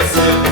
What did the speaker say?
doesn't